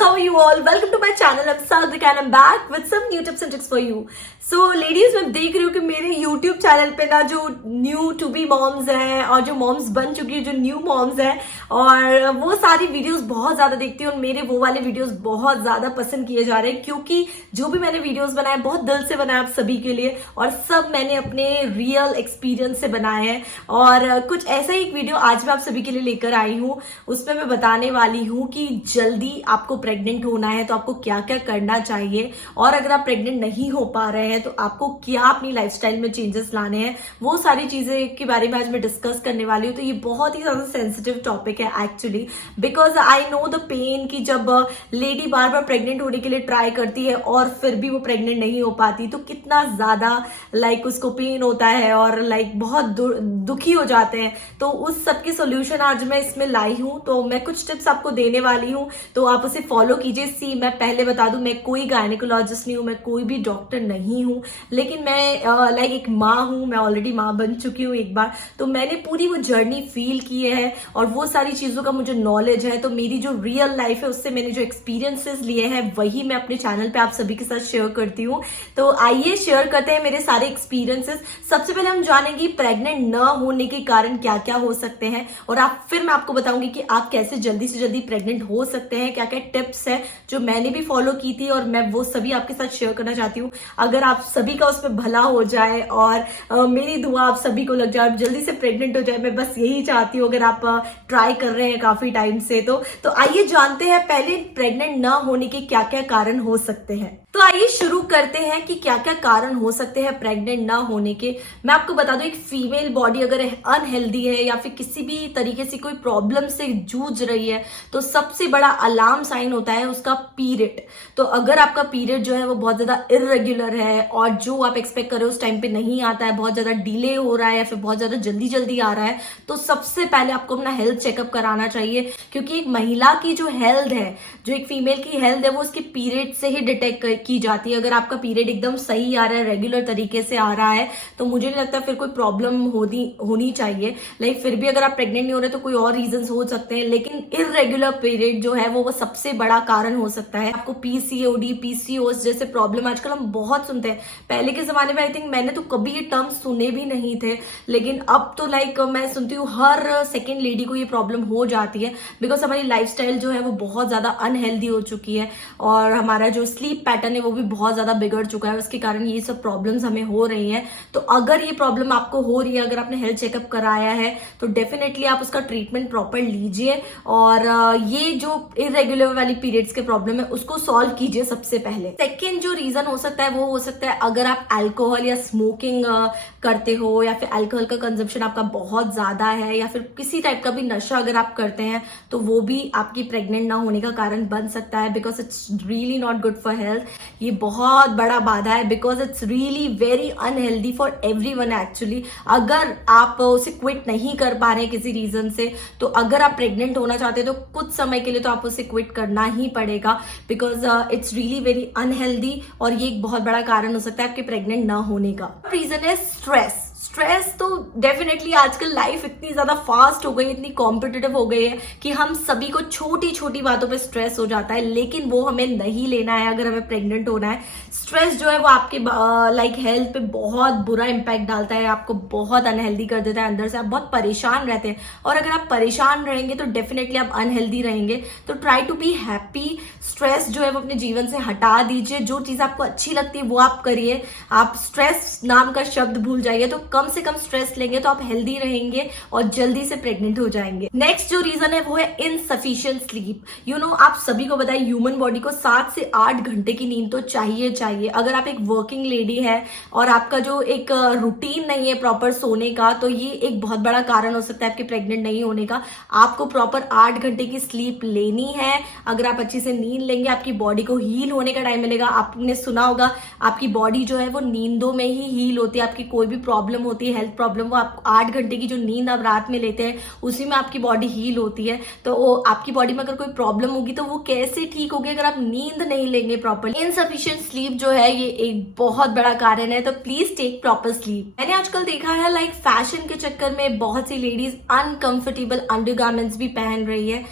how are you all? Welcome to my channel. I'm Sadhika and I'm back with some new tips and tricks for you. So ladies, मैं देख रही हूँ कि मेरे YouTube channel पे ना जो न्यू टू बी मॉम्स हैं और जो मॉम्स बन चुकी है, जो न्यू मॉम्स हैं, और वो सारी वीडियोस बहुत ज्यादा देखती हूँ और मेरे वो वाले वीडियोस बहुत ज्यादा पसंद किए जा रहे हैं क्योंकि जो भी मैंने वीडियोस बनाए बहुत दिल से बनाए आप सभी के लिए और सब मैंने अपने रियल एक्सपीरियंस से बनाए हैं। और कुछ ऐसा ही एक वीडियो आज मैं आप सभी के लिए लेकर आई हूँ। उसमें मैं बताने वाली हूँ कि जल्दी आपको प्रेग्नेंट होना है तो आपको क्या क्या करना चाहिए, और अगर आप प्रेग्नेंट नहीं हो पा रहे हैं तो आपको क्या अपनी लाइफस्टाइल में चेंजेस लाने हैं, वो सारी चीजें के बारे में आज मैं डिस्कस करने वाली हूँ। तो ये बहुत ही ज्यादा सेंसिटिव टॉपिक है actually, because I know the pain कि जब लेडी बार बार प्रेग्नेंट होने के लिए ट्राई करती है और फिर भी वो प्रेग्नेंट नहीं हो पाती तो कितना ज्यादा उसको पेन होता है और बहुत दुखी हो जाते हैं। तो उस सब की सोल्यूशन आज मैं इसमें लाई हूँ, तो मैं कुछ टिप्स आपको देने वाली हूँ, तो आप उसे फॉलो कीजिए। मैं पहले बता दूं, मैं कोई गायनेकोलॉजिस्ट नहीं हूँ, मैं कोई भी डॉक्टर नहीं हूँ, लेकिन मैं एक माँ हूँ। मैं ऑलरेडी माँ बन चुकी हूँ एक बार, तो मैंने पूरी वो जर्नी फील की है और वो सारी चीजों का मुझे नॉलेज है। तो मेरी जो रियल लाइफ है उससे मैंने जो एक्सपीरियंसेस लिए हैं वही मैं अपने चैनल पे आप सभी के साथ शेयर करती हूँ। तो आइए शेयर करते हैं मेरे सारे एक्सपीरियंसेस। सबसे पहले हम जानेंगे प्रेग्नेंट न होने के कारण क्या क्या हो सकते हैं, और फिर मैं आपको बताऊंगी कि आप कैसे जल्दी से जल्दी प्रेग्नेंट हो सकते हैं, क्या क्या टिप्स है जो मैंने भी फॉलो की थी और मैं वो सभी आपके साथ शेयर करना चाहती हूँ। अगर आप सभी का उसमें भला हो जाए और मेरी दुआ आप सभी को लग जाए, जल्दी से प्रेग्नेंट हो जाए, मैं बस यही चाहती हूँ। अगर आप ट्राई कर रहे हैं काफी टाइम से तो आइए जानते हैं पहले प्रेग्नेंट ना होने के क्या क्या कारण हो सकते हैं। तो आइए शुरू करते हैं कि क्या क्या कारण हो सकते हैं प्रेग्नेंट ना होने के। मैं आपको बता दूं, एक फीमेल बॉडी अगर अनहेल्दी है या फिर किसी भी तरीके से कोई प्रॉब्लम से जूझ रही है तो सबसे बड़ा अलार्म साइन होता है उसका पीरियड। तो अगर आपका पीरियड जो है वो बहुत ज्यादा इरेगुलर है और जो आप एक्सपेक्ट कर रहे हो उस टाइम पे नहीं आता है, बहुत ज्यादा डिले हो रहा है या फिर बहुत ज्यादा जल्दी जल्दी आ रहा है, तो सबसे पहले आपको अपना हेल्थ चेकअप कराना चाहिए। क्योंकि एक महिला की जो हेल्थ है, जो एक फीमेल की हेल्थ है, वो उसके पीरियड से ही डिटेक्ट की जाती है। अगर आपका पीरियड एकदम सही आ रहा है, रेगुलर तरीके से आ रहा है, तो मुझे नहीं लगता फिर कोई प्रॉब्लम होनी चाहिए। फिर भी अगर आप प्रेग्नेंट नहीं हो रहे तो कोई और रीजंस हो सकते हैं, लेकिन इरेगुलर पीरियड जो है वो सबसे बड़ा कारण हो सकता है। आपको पीसीओडी, पीसीओएस जैसे प्रॉब्लम आजकल हम बहुत सुनते हैं। पहले के जमाने में आई थिंक मैंने तो कभी ये टर्म सुने भी नहीं थे, लेकिन अब तो मैं सुनती हूँ हर सेकेंड लेडी को ये प्रॉब्लम हो जाती है, बिकॉज हमारी लाइफस्टाइल जो है वो बहुत ज्यादा अनहेल्दी हो चुकी है और हमारा जो स्लीप पैटर्न है वो भी बहुत ज्यादा बिगड़ चुका है। उसके कारण ये सब प्रॉब्लम्स हमें हो रही हैं। तो अगर ये प्रॉब्लम आपको हो रही है, अगर आपने हेल्थ चेकअप कराया है, तो डेफिनेटली आप उसका ट्रीटमेंट प्रॉपर लीजिए और ये जो इरेगुलर वाली पीरियड्स के प्रॉब्लम है उसको सॉल्व कीजिए सबसे पहले। सेकेंड जो रीजन हो सकता है वो हो सकता है अगर आप अल्कोहल या स्मोकिंग करते हो या फिर अल्कोहल का कंजम्पशन आपका बहुत ज्यादा है या फिर किसी टाइप का भी नशा अगर आप करते हैं तो वो भी आपकी प्रेग्नेंट ना होने का कारण बन सकता है, because it's really not good for health. ये बहुत बड़ा बाधा है, because it's really very unhealthy for everyone actually. अगर आप उसे क्विट नहीं कर पा रहे हैं किसी रीजन से, तो अगर आप प्रेग्नेंट होना चाहते हैं तो कुछ समय के लिए तो आप उसे क्विट करना ही पड़ेगा, because it's really very unhealthy और ये एक बहुत बड़ा कारण हो सकता है आपके प्रेग्नेंट ना होने का। रीजन है स्ट्रेस। तो डेफिनेटली आजकल लाइफ इतनी ज्यादा फास्ट हो गई, इतनी कॉम्पिटिटिव हो गई है कि हम सभी को छोटी छोटी बातों पे स्ट्रेस हो जाता है, लेकिन वो हमें नहीं लेना है अगर हमें प्रेग्नेंट होना है। स्ट्रेस जो है वो आपके हेल्थ पे बहुत बुरा इंपैक्ट डालता है, आपको बहुत अनहेल्दी कर देता है अंदर से। आप बहुत परेशान रहते हैं और अगर आप परेशान रहेंगे तो डेफिनेटली आप अनहेल्दी रहेंगे। तो try to be happy. Stress जो है वो अपने जीवन से हटा दीजिए। जो चीज आपको अच्छी लगती है वो आप करिए। आप स्ट्रेस नाम का शब्द भूल जाइए, तो कम से कम स्ट्रेस लेंगे तो आप हेल्दी रहेंगे और जल्दी से प्रेग्नेंट हो जाएंगे। नेक्स्ट जो रीजन है वो है इनसफिशिएंट स्लीप। आप सभी को बताएं, ह्यूमन बॉडी को 7 से 8 घंटे की नींद तो चाहिए। अगर आप एक वर्किंग लेडी है और आपका जो एक रूटीन नहीं है प्रॉपर सोने का, तो ये एक बहुत बड़ा कारण हो सकता है आपके प्रेग्नेंट नहीं होने का। आपको प्रॉपर 8 घंटे की स्लीप लेनी है। अगर आप अच्छी से नींद लेंगे, आपकी बॉडी को हील होने का टाइम मिलेगा। आपने सुना होगा आपकी बॉडी जो है वो नींदों में ही हील होती है। आपकी कोई भी प्रॉब्लम होती है, हेल्थ प्रॉब्लम, वो आप 8 घंटे की जो नींद आप रात में लेते हैं उसी में आपकी बॉडी हील होती है। तो आपकी बॉडी में अगर कोई प्रॉब्लम होगी तो वो कैसे ठीक होगी अगर आप नींद नहीं लेंगे प्रॉपरली। इनसफिशिएंट स्लीप जो है ये एक बहुत बड़ा कारण है, तो प्लीज टेक प्रॉपर स्लीप। मैंने आजकल देखा है लाइक फैशन के चक्कर में बहुत सी लेडीज अनकंफर्टेबल अंडरगारमेंट्स भी पहन रही है।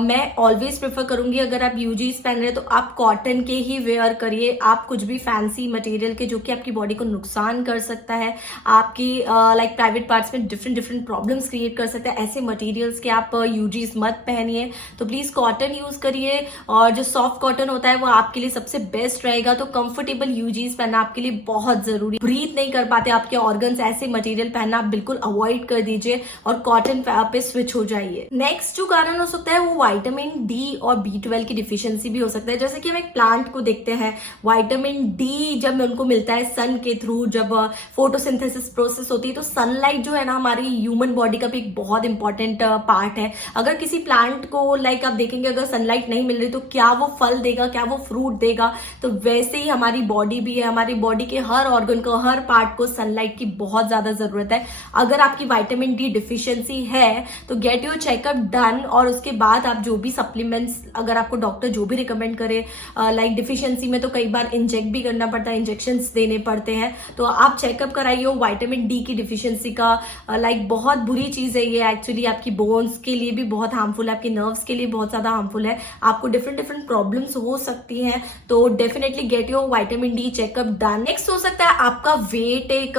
मैं ऑलवेज प्रेफर करूंगी अगर आप यूजीज पहन रहे हैं तो आप कॉटन के ही वेयर करिए। आप कुछ भी फैंसी मटेरियल के जो कि आपकी बॉडी को नुकसान कर सकता है, आपकी लाइक प्राइवेट पार्ट्स में डिफरेंट प्रॉब्लम्स क्रिएट कर सकता है, ऐसे मटेरियल्स के आप यूजीज मत पहनिए। तो प्लीज कॉटन यूज करिए, और जो सॉफ्ट कॉटन होता है वो आपके लिए सबसे बेस्ट रहेगा। तो कंफर्टेबल यूजीज पहनना आपके लिए बहुत जरूरी। ब्रीथ नहीं कर पाते आपके ऑर्गन्स, ऐसे मटेरियल पहनना आप बिल्कुल अवॉइड कर दीजिए और कॉटन पे स्विच हो जाइए। नेक्स्ट जो कारण हो सकता है वो विटामिन डी और B12 की डिफिशियंसी भी हो सकता है। जैसे कि हम एक प्लांट को देखते हैं, विटामिन डी जब उनको मिलता है सन के थ्रू, जब फोटोसिंथेसिस प्रोसेस होती है, तो सनलाइट जो है ना हमारी ह्यूमन बॉडी का भी एक बहुत इंपॉर्टेंट पार्ट है। अगर किसी प्लांट को लाइक आप देखेंगे अगर सनलाइट नहीं मिल रही तो क्या वो फल देगा, क्या वो फ्रूट देगा? तो वैसे ही हमारी बॉडी भी है, हमारी बॉडी के हर ऑर्गन को, हर पार्ट को सनलाइट की बहुत ज्यादा जरूरत है। अगर आपकी विटामिन डी डिफिशियंसी है तो गेट योर चेकअप डन, और उसके बाद आप जो भी सप्लीमेंट्स अगर आपको डॉक्टर जो भी रिकमेंड करे, लाइक डिफिशियंसी में तो कई बार इंजेक्ट भी करना पड़ता है, इंजेक्शंस देने पड़ते हैं, तो आप चेकअप कराइए विटामिन डी की डिफिशियंसी का। लाइक बहुत बुरी चीज है ये, एक्चुअली आपकी बोन्स के लिए भी बहुत हार्मफुल है, आपके नर्व्स के लिए बहुत ज्यादा हार्मफुल है, आपको डिफरेंट प्रॉब्लम्स हो सकती हैं। तो definitely get your vitamin D checkup done. Next हो सकता है आपका वेट, एक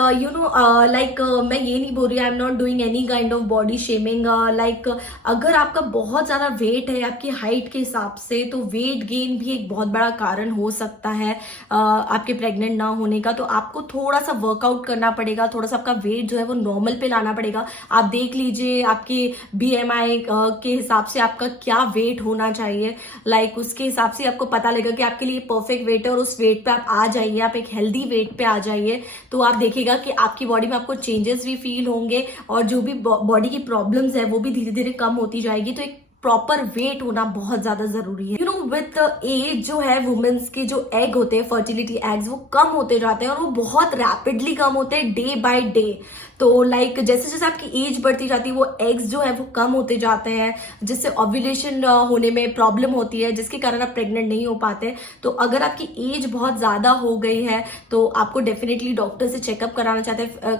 लाइक मैं ये नहीं बोल रही, I am not doing any kind of body shaming, like अगर आपका बहुत ज्यादा वेट है आपकी हाइट के हिसाब से तो वेट गेन भी एक बहुत बड़ा कारण हो सकता है आपके प्रेग्नेंट ना होने का। तो आपको थोड़ा सा वर्कआउट करना पड़ेगा, थोड़ा सा आपका वेट जो है वो नॉर्मल पे लाना पड़ेगा। आप देख लीजिए आपके BMI के हिसाब से आपका क्या वेट होना चाहिए, लाइक उसके हिसाब से आपको पता लगेगा कि आपके लिए परफेक्ट वेट है, और उस वेट पे आप आ जाइए, आप एक हेल्दी वेट पे आ जाइए। तो आप देखिएगा कि आपकी बॉडी में आपको चेंजेस भी फील होंगे, और जो भी बॉडी की प्रॉब्लम्स है वो भी धीरे धीरे कम होती जाएगी। तो एक प्रॉपर वेट होना बहुत ज्यादा जरूरी है। विथ एज जो है वुमेन्स के जो एग होते हैं, फर्टिलिटी एग्स, वो कम होते जाते हैं, और वो बहुत रैपिडली कम होते हैं डे बाय डे। तो लाइक जैसे जैसे आपकी एज बढ़ती जाती है वो एग्स जो है वो कम होते जाते हैं, जिससे ओव्यूलेशन होने में प्रॉब्लम होती है, जिसके कारण आप प्रेग्नेंट नहीं हो पाते। तो अगर आपकी एज बहुत ज्यादा हो गई है तो आपको डेफिनेटली डॉक्टर से चेकअप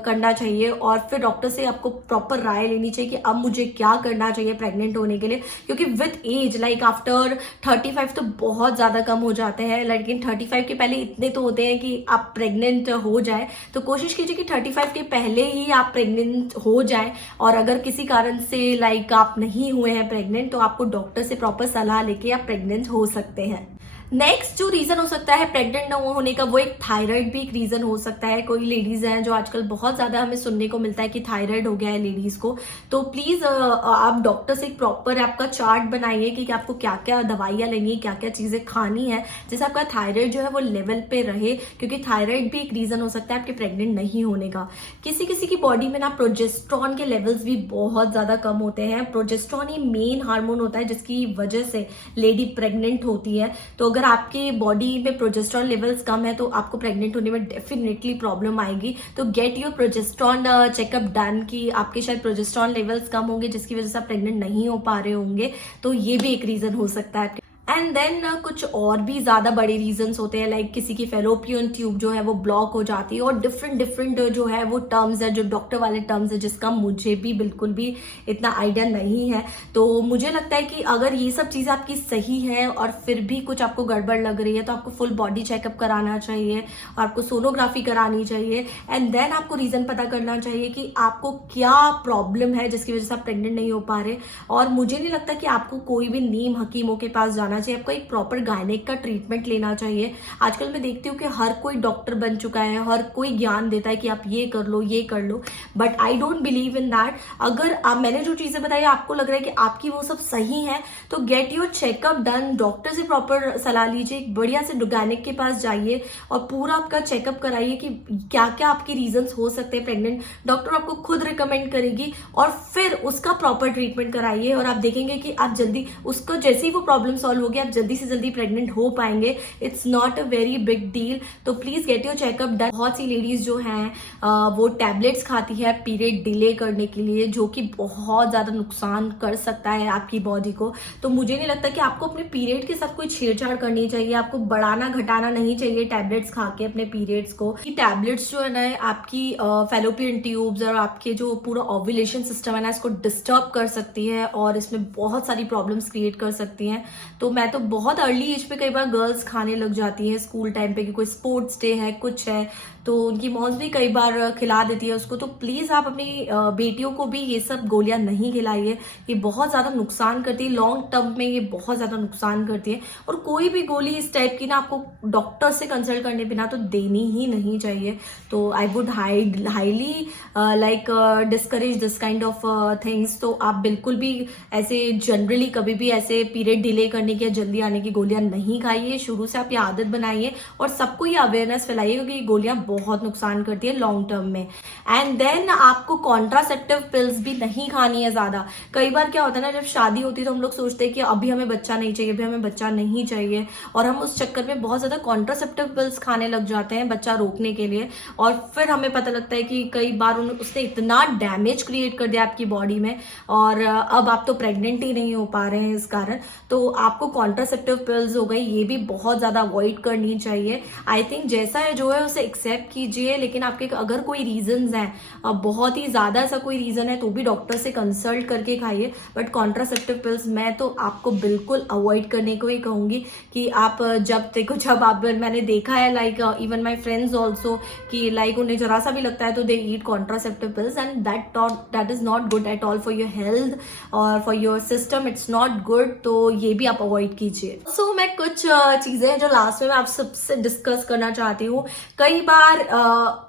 करना चाहिए, और फिर डॉक्टर से आपको प्रॉपर राय लेनी चाहिए कि अब मुझे क्या करना चाहिए प्रेग्नेंट होने के लिए। क्योंकि विथ एज लाइक आफ्टर 35 तो बहुत ज्यादा कम हो जाते हैं, लेकिन 35 के पहले इतने तो होते हैं कि आप प्रेग्नेंट हो जाए। तो कोशिश कीजिए कि 35 के पहले ही आप प्रेग्नेंट हो जाएं, और अगर किसी कारण से लाइक आप नहीं हुए हैं प्रेग्नेंट तो आपको डॉक्टर से प्रॉपर सलाह लेके आप प्रेग्नेंट हो सकते हैं। नेक्स्ट जो रीजन हो सकता है प्रेग्नेंट न होने का, वो एक थायराइड भी एक रीजन हो सकता है। कोई लेडीज हैं जो आजकल बहुत ज्यादा हमें सुनने को मिलता है कि थायराइड हो गया है लेडीज को। तो प्लीज आप डॉक्टर से एक प्रॉपर आपका चार्ट बनाइए कि आपको क्या क्या दवाइयां लेनी है, क्या क्या चीजें खानी है, जिससे आपका थायराइड जो है वो लेवल पे रहे। क्योंकि थायराइड भी एक रीजन हो सकता है आपके प्रेग्नेंट नहीं होने का। किसी किसी की बॉडी में ना प्रोजेस्ट्रॉन के लेवल्स भी बहुत ज्यादा कम होते हैं। प्रोजेस्ट्रॉन ही मेन हार्मोन होता है जिसकी वजह से लेडी प्रेग्नेंट होती है। तो अगर आपके बॉडी में प्रोजेस्ट्रॉन लेवल्स कम है तो आपको प्रेग्नेंट होने में डेफिनेटली प्रॉब्लम आएगी। तो get your progesterone checkup done, कि आपके शायद प्रोजेस्ट्रॉन लेवल्स कम होंगे जिसकी वजह से आप प्रेग्नेंट नहीं हो पा रहे होंगे। तो ये भी एक रीजन हो सकता है। एंड देन कुछ और भी ज्यादा बड़े रीजंस होते हैं, लाइक किसी की फेलोपियन ट्यूब जो है वो ब्लॉक हो जाती है, और डिफरेंट जो है वो टर्म्स है, जो डॉक्टर वाले टर्म्स है, जिसका मुझे भी बिल्कुल भी इतना आइडिया नहीं है। तो मुझे लगता है कि अगर ये सब चीजें आपकी सही है और फिर भी कुछ आपको गड़बड़ लग रही है तो आपको फुल बॉडी चेकअप कराना चाहिए, और आपको सोनोग्राफी करानी चाहिए। एंड देन आपको रीजन पता करना चाहिए कि आपको क्या प्रॉब्लम है जिसकी वजह से आप प्रेग्नेंट नहीं हो पा रहे। और मुझे नहीं लगता कि आपको कोई भी नीम हकीमों के पास जाना चाहिए, आपको एक प्रॉपर गायनेक का ट्रीटमेंट लेना चाहिए। आजकल मैं देखती हूँ कि हर कोई डॉक्टर बन चुका है, हर कोई ज्ञान देता है कि आप ये कर लो, ये कर लो, but I don't believe in that. अगर मैंने जो चीजें बताई आपको लग रहा है कि आपकी वो सब सही है तो gate your checkup done, doctor से प्रॉपर सलाह लीजिए, बढ़िया से गायनेक के पास जाइए और पूरा आपका चेकअप कराइए कि क्या क्या आपके रीजंस हो सकते हैं प्रेग्नेंट। डॉक्टर आपको खुद रिकमेंड करेगी और फिर उसका प्रॉपर ट्रीटमेंट कराइए, और आप देखेंगे कि आप जल्दी उसको जैसे ही वो प्रॉब्लम सॉल्व लोगे आप जल्दी से जल्दी प्रेग्नेंट हो पाएंगे. It's not a very big deal. तो please get your checkup done. बहुत सी लेडीज जो हैं वो टैबलेट्स खाती है पीरियड डिले करने के लिए, जो कि बहुत ज्यादा नुकसान कर सकता है आपकी बॉडी को. तो मुझे नहीं लगता कि आपको अपने पीरियड के साथ कोई छेड़छाड़ करनी चाहिए. आपको बढ़ाना घटाना नहीं चाहिए टैबलेट्स खा के अपने पीरियड्स को. टैबलेट्स जो है ना आपकी फैलोपियन ट्यूब्स और आपके जो पूरा ओव्यूलेशन सिस्टम है ना इसको डिस्टर्ब कर सकती है और इसमें बहुत सारी प्रॉब्लम्स क्रिएट कर सकती हैं. तो मैं तो बहुत अर्ली एज पे कई बार गर्ल्स खाने लग जाती हैं स्कूल टाइम पे कि कोई स्पोर्ट्स डे है कुछ है तो उनकी मॉम्स भी कई बार खिला देती है उसको. तो प्लीज आप अपनी बेटियों को भी ये सब गोलियां नहीं खिलाइए. ये बहुत ज्यादा नुकसान करती है. लॉन्ग टर्म में ये बहुत ज्यादा नुकसान करती है. और कोई भी गोली इस टाइप की ना आपको डॉक्टर से कंसल्ट करने बिना तो देनी ही नहीं चाहिए. तो I would highly like discourage this kind of things. तो आप बिल्कुल भी ऐसे जनरली कभी भी ऐसे पीरियड डिले करने की या जल्दी आने की गोलियां नहीं खाइए. शुरू से आप ये आदत बनाइए और सबको ये अवेयरनेस फैलाइए क्योंकि ये गोलियां बहुत नुकसान करती है लॉन्ग टर्म में. एंड देन आपको कॉन्ट्रासेप्टिव पिल्स भी नहीं खानी है ज्यादा. कई बार क्या होता है ना जब शादी होती है तो हम लोग सोचते हैं कि अभी हमें बच्चा नहीं चाहिए, अभी हमें बच्चा नहीं चाहिए और हम उस चक्कर में बहुत ज्यादा कॉन्ट्रासेप्टिव पिल्स खाने लग जाते हैं बच्चा रोकने के लिए. और फिर हमें पता लगता है कि कई बार उसने इतना डैमेज क्रिएट कर दिया आपकी बॉडी में और अब आप तो प्रेग्नेंट ही नहीं हो पा रहे हैं इस कारण. तो आपको कॉन्ट्रासेप्टिव पिल्स हो गई ये भी बहुत ज्यादा अवॉइड करनी चाहिए. आई थिंक जैसा है जो है उसे एक्सेप्ट कीजिए. लेकिन आपके अगर कोई रीजंस हैं बहुत ही ज्यादा ऐसा कोई रीजन है तो भी डॉक्टर से कंसल्ट करके खाइए. बट कॉन्ट्रासेप्टिव पिल्स मैं तो आपको बिल्कुल अवॉइड करने को ही कहूंगी कि आप जब आप मैंने देखा है like even my friends also कि लाइक उन्हें जरा सा भी लगता है तो they eat contraceptive pills and that is not good at all for your health और for your system. It's not good. तो ये भी आप अवॉइड कीजिए. सो मैं कुछ चीजें हैं जो लास्ट में मैं आप सबसे डिस्कस करना चाहती हूँ. कई बार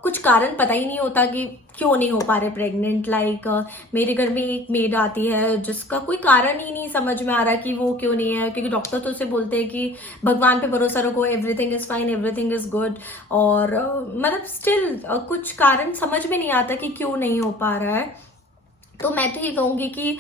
कुछ कारण पता ही नहीं होता कि क्यों नहीं हो पा रहे प्रेग्नेंट. लाइक मेरे घर में एक मेड आती है जिसका कोई कारण ही नहीं समझ में आ रहा कि वो क्यों नहीं है, क्योंकि डॉक्टर तो उसे बोलते हैं कि भगवान पे भरोसा रखो, everything is fine, everything is good. और मतलब स्टिल कुछ कारण समझ में नहीं आता कि क्यों नहीं हो पा रहा है. तो मैं तो ये कहूंगी कि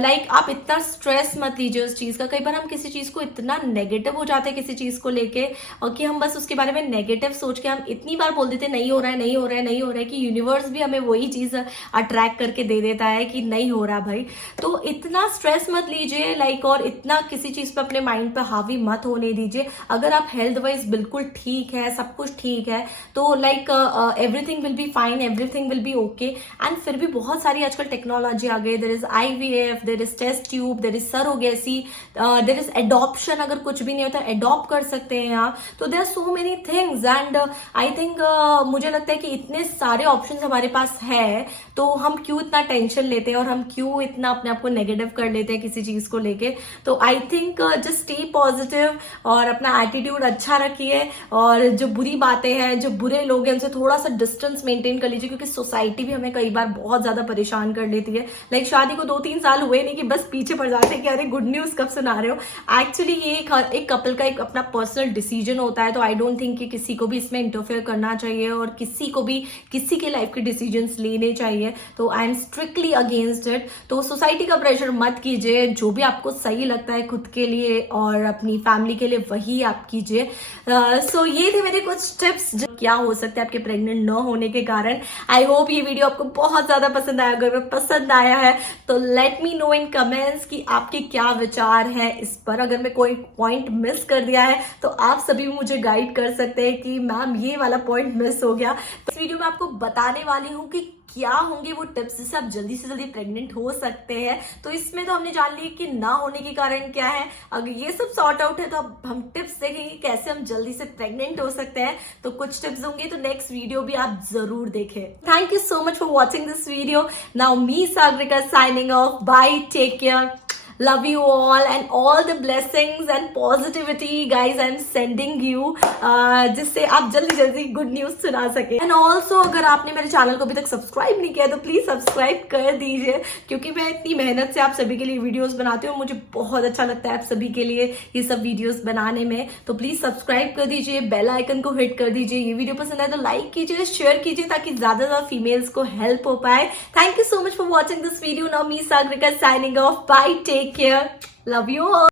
लाइक आप इतना स्ट्रेस मत लीजिए उस चीज का. कई बार हम किसी चीज को इतना नेगेटिव हो जाते हैं किसी चीज को लेके और कि हम बस उसके बारे में नेगेटिव सोच के हम इतनी बार बोल देते नहीं हो रहा है नहीं हो रहा है नहीं हो रहा है कि यूनिवर्स भी हमें वही चीज अट्रैक्ट करके दे देता है कि नहीं हो रहा भाई. तो इतना स्ट्रेस मत लीजिए लाइक और इतना किसी चीज पे अपने माइंड पे हावी मत होने दीजिए. अगर आप हेल्थ वाइज बिल्कुल ठीक है, सब कुछ ठीक है तो like everything will be fine, everything will be okay. And फिर भी बहुत सारी आजकल टेक्नोलॉजी आ गई. There is IVF, there is test tube, there is surrogacy, there is adoption. अगर कुछ भी नहीं होता एडॉप्ट कर सकते हैं आप. तो there are so many things and I think मुझे लगता है कि इतने सारे ऑप्शंस हमारे पास है तो हम क्यों इतना टेंशन लेते हैं और हम क्यों इतना अपने आप को नेगेटिव कर लेते हैं किसी चीज को लेके. तो I think just stay positive और अपना एटीट्यूड अच्छा रखिए और जो बुरी बातें हैं, जो बुरे लोग हैं उनसे थोड़ा सा डिस्टेंस मेंटेन कर लीजिए क्योंकि सोसाइटी भी हमें कई बार बहुत ज्यादा परेशान कर लेती है. लाइक शादी को 2-3 साल हुए नहीं कि बस पीछे पड़ जाते हैं कि अरे गुड न्यूज कब सुना रहे हो. एक्चुअली ये एक कपल का एक अपना पर्सनल डिसीजन होता है. तो आई डोंट थिंक कि किसी को भी इसमें इंटरफेयर करना चाहिए और किसी को भी किसी के लाइफ के डिसीजंस लेने चाहिए. तो I am strictly against it. तो सोसाइटी का प्रेशर मत कीजिए. जो भी आपको सही लगता है खुद के लिए और अपनी फैमिली के लिए वही आप कीजिए. सो ये थे मेरे कुछ टिप्स जो क्या हो सकते हैं आपके प्रेग्नेंट न होने के कारण. आई होप ये वीडियो आपको बहुत ज्यादा पसंद आया. अगर पसंद आया है तो लेट मी नो इन कमेंट्स कि आपके क्या विचार है इस पर. अगर मैं कोई पॉइंट मिस कर दिया है तो आप सभी मुझे गाइड कर सकते हैं कि मैम ये वाला पॉइंट मिस हो गया. तो इस वीडियो में आपको बताने वाली हूँ कि क्या होंगे वो टिप्स जिससे आप जल्दी से जल्दी प्रेग्नेंट हो सकते हैं. तो इसमें तो हमने जान लिया कि ना होने के कारण क्या है. अगर ये सब सॉर्ट आउट है तो अब हम टिप्स देखेंगे कैसे हम जल्दी से प्रेग्नेंट हो सकते हैं. तो कुछ टिप्स होंगे तो नेक्स्ट वीडियो भी आप जरूर देखें. Thank you so much for watching this video. Now me Sagarika signing off. Bye, take care. Love you all and all the blessings and positivity guys I'm sending you जिससे आप जल्दी जल्दी गुड न्यूज सुना सके. एंड ऑल्सो अगर आपने मेरे channel को अभी तक सब्सक्राइब नहीं किया तो प्लीज सब्सक्राइब कर दीजिए क्योंकि मैं इतनी मेहनत से आप सभी के लिए वीडियोस बनाती हूँ. मुझे बहुत अच्छा लगता है आप सभी के लिए ये सब वीडियोस बनाने में. तो प्लीज सब्सक्राइब कर दीजिए, बेल आइकन को हिट कर दीजिए. ये वीडियो पसंद आए तो लाइक कीजिए, शेयर कीजिए ताकि ज्यादा फीमेल्स को हेल्प हो पाए. Thank you so much for watching this video. Now me Sagarika signing off. Bye, take care. Love you all.